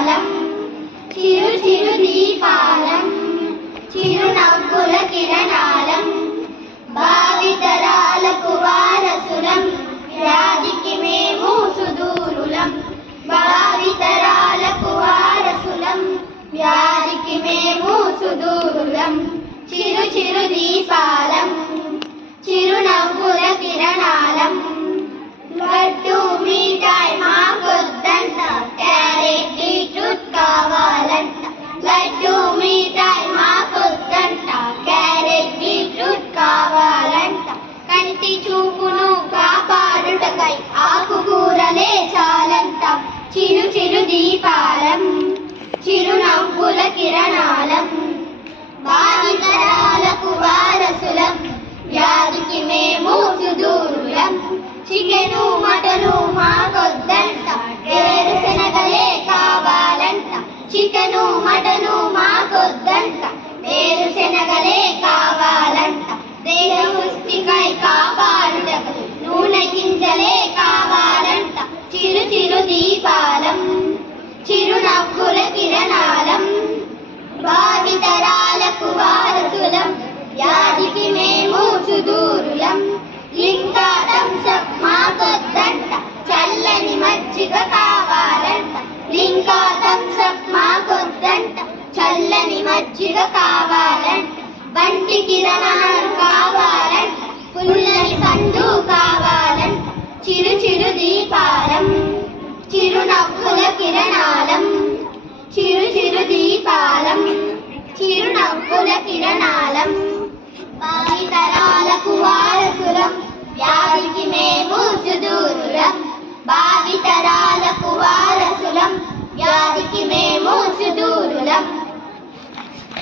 కిరణాలం చిరు చిరు దీపాలం చిరునవ్వుల కిరణాలం భావితరాలకు వారసులం వ్యాధికి మేము సుదూరులం భావితరాలకు వారసులం వ్యాధికి మేము సుదూరులం చిరు చిరు దీపాలం చిరునవ్వుల కిరణాలం లడ్డు మిఠాయి మాకొద్దంట క్యారెట్ బీట్రూట్ కావాలంట లడ్డు మిఠాయి మాకొద్దంట క్యారెట్ బీట్రూట్ కావాలంట కంటి చూపును కాపాడుటకై ఆకుకూరలే చాలంట చిరు చిరు దీపాలం చిరునవ్వుల కిరణాలం భావితరాలకు వారసులం వ్యాధికి మేము సుదూరులం చికెను మటను మాకొద్దంట వేరుశనగలే కావాలంట చికెను మటను మాకొద్దంట వేరుశనగలే కావాలంట దేహ పుష్టికై కాపాడుటకు నూనె గింజలే కావాలంట చిరు చిరు దీపాలం చిరునవ్వుల కిరణాలం భావితరాలకు వారసులం వ్యాధికి మేము సుదూరులం లింకా థమ్సప్ మాకొద్దంట చల్లని మజ్జిగ కావాలంట లింకా థమ్సప్ మాకొద్దంట చల్లని మజ్జిగ కావాలంట బంటి కిరణాలు కావాలంట పుల్లని పండు కావాలంట చిరు చిరు దీపాలం చిరునవ్వుల కిరణాలం చిరు చిరు దీపాలం చిరునవ్వుల కిరణాలం భావితరాలకు వారసులం వ్యాధికి మేము సుదూరులం భావితరాలకు